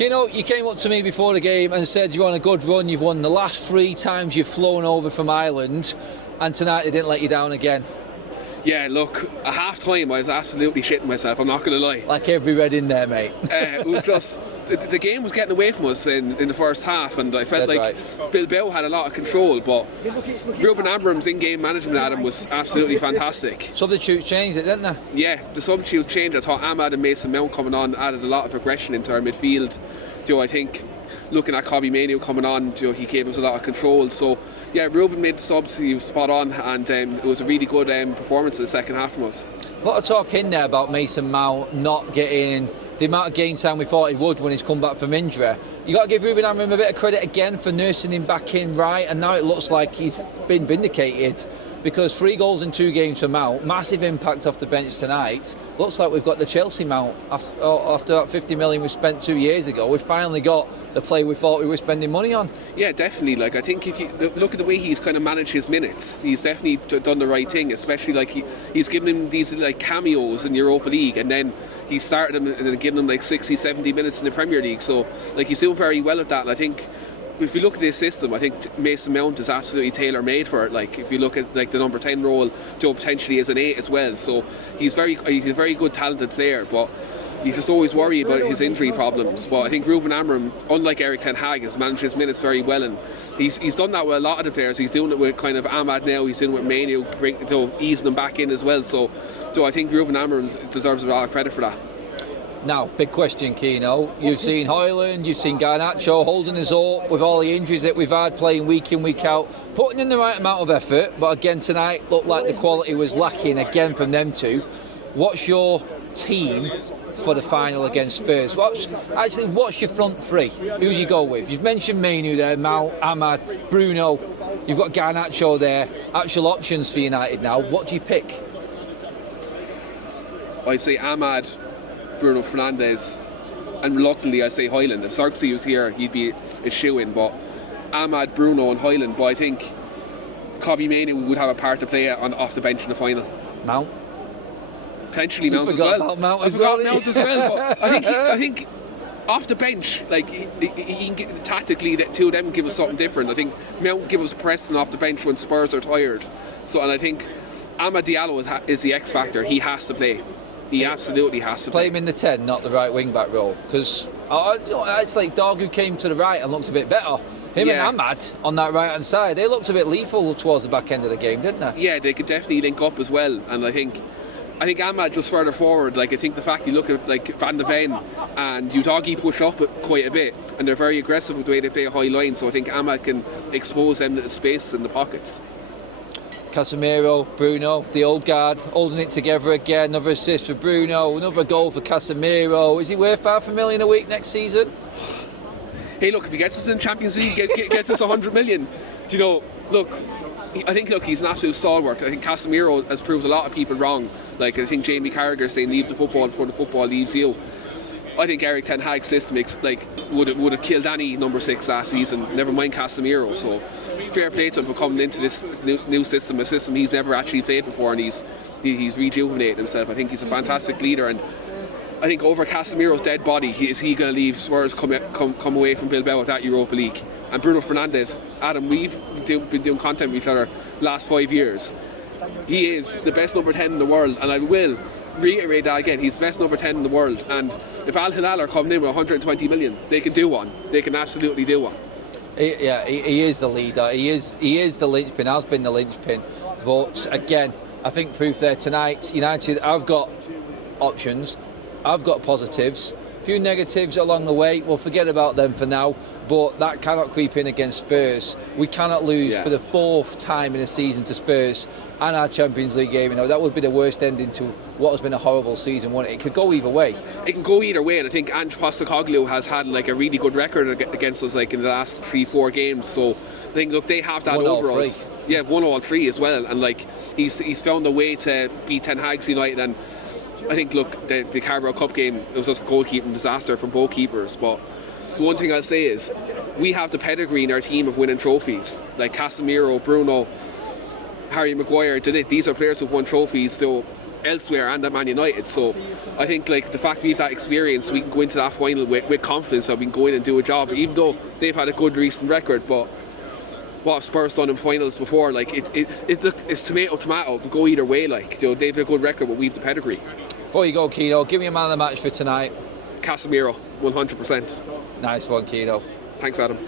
Kino, you came up to me before the game and said you're on a good run. You've won the last 3 times you've flown over from Ireland, and tonight they didn't let you down again. Yeah, look, at half time I was absolutely shitting myself, I'm not going to lie. Like every red in there, mate. It was just, the game was getting away from us in the first half, and I felt like Bilbao had a lot of control, but Ruben Amorim's in-game management, Adam, was absolutely fantastic. Substitutes changed it, didn't they? Yeah, the substitutes changed. I thought Ahmad and Mason Mount coming on added a lot of aggression into our midfield. I think looking at Kobbie Mainoo coming on, he gave us a lot of control. So yeah, Ruben made the subs, he was spot on, and it was a really good performance in the second half from us. A lot of talk in there about Mason Mount not getting the amount of game time we thought he would when he's come back from injury. You got to give Ruben Amorim a bit of credit again for nursing him back in right, and now it looks like he's been vindicated. Because 3 goals in 2 games for Mount, massive impact off the bench tonight. Looks like we've got the Chelsea Mount. After that 50 million we spent 2 years ago, we've finally got the player we thought we were spending money on. Yeah, definitely. Like, I think if you look at the way he's kind of managed his minutes, he's definitely done the right thing. Especially like he's given him these like cameos in Europa League, and then he started him and then given him like 60, 70 minutes in the Premier League. So like he's doing very well at that. And I think, if you look at this system, I think Mason Mount is absolutely tailor-made for it. Like, if you look at like the number 10 role, Joe potentially is an 8 as well. So he's a very good, talented player, but you just always worry about his injury problems. But I think Ruben Amorim, unlike Eric Ten Hag, has managed his minutes very well, and he's done that with a lot of the players. He's doing it with kind of Ahmad now. He's doing it with Mainoo, easing them back in as well. So I think Ruben Amorim deserves a lot of credit for that. Now, big question, Kino. You've seen Hoyland, you've seen Garnacho holding us up with all the injuries that we've had, playing week in, week out, putting in the right amount of effort, but again tonight looked like the quality was lacking again from them two. What's your team for the final against Spurs? What's your front 3? Who do you go with? You've mentioned Mainoo there, Mount, Ahmad, Bruno, you've got Garnacho there, actual options for United now. What do you pick? I say Ahmad, Bruno Fernandes, and reluctantly I say Hoyland. If Sarkozy was here, he'd be a shoo-in, but Ahmad, Bruno and Hoyland. But I think Kobbie Mainoo would have a part to play off the bench in the final. Mount? Potentially Mount as well. Mount as well. But I think off the bench, like he can get, tactically, the two of them give us something different. I think Mount give us pressing off the bench when Spurs are tired. So, and I think Amad Diallo is the X factor. He has to play. He absolutely has to play him in the 10, not the right wing back role. Because it's like Dog, who came to the right and looked a bit better. Him and Ahmad on that right hand side, they looked a bit lethal towards the back end of the game, didn't they? Yeah, they could definitely link up as well. And I think Ahmad just further forward. Like, I think the fact you look at like Van de Ven and Udogie push up quite a bit, and they're very aggressive with the way they play a high line. So I think Ahmad can expose them to the spaces in the pockets. Casemiro, Bruno, the old guard, holding it together again. Another assist for Bruno, another goal for Casemiro. Is he worth $500 million a week next season? Hey, look, if he gets us in the Champions League, gets us 100 million. Do you know, look, I think he's an absolute stalwart. I think Casemiro has proved a lot of people wrong. Like, I think Jamie Carragher saying leave the football before the football leaves you. I think Eric Ten Hag's system would have killed any number 6 last season, never mind Casemiro. So fair play to him for coming into this new system, a system he's never actually played before, and he's rejuvenated himself. I think he's a fantastic leader, and I think over Casemiro's dead body, is he going to leave Spurs come away from Bilbao with that Europa League? And Bruno Fernandes, Adam, we've been doing content with each other last 5 years. He is the best number 10 in the world, and I will reiterate that again. He's the best number 10 in the world, and if Al Hilal are coming in with 120 million, they can do one. They can absolutely do one. He is the leader. He is the linchpin. Has been the linchpin. But again, I think proof there tonight. United, I've got options. I've got positives. A few negatives along the way. We'll forget about them for now. But that cannot creep in against Spurs. We cannot lose for the 4th time in a season to Spurs and our Champions League game. You know, that would be the worst ending to what has been a horrible season, wouldn't it? It could go either way. It can go either way, and I think Ange Postecoglou has had like a really good record against us, like in the last 3-4 games. So I think, look, they have that over us. Yeah, 1-3 as well, and like he's found a way to beat Ten Hag's United. And I think, look, the Carabao Cup game, it was just a goalkeeping disaster from both keepers. But the one thing I'll say is we have the pedigree in our team of winning trophies. Like Casemiro, Bruno, Harry Maguire did it. These are players who've won trophies. So elsewhere and at Man United. So I think like the fact we have that experience, we can go into that final with confidence that we can go in and do a job, even though they've had a good recent record. But what have Spurs done in finals before? Like it's tomato, go either way. Like, you know, they've a good record, but we've the pedigree. Before you go, Keane, give me a man of the match for tonight. Casemiro, 100%. Nice one, Keane. Thanks, Adam.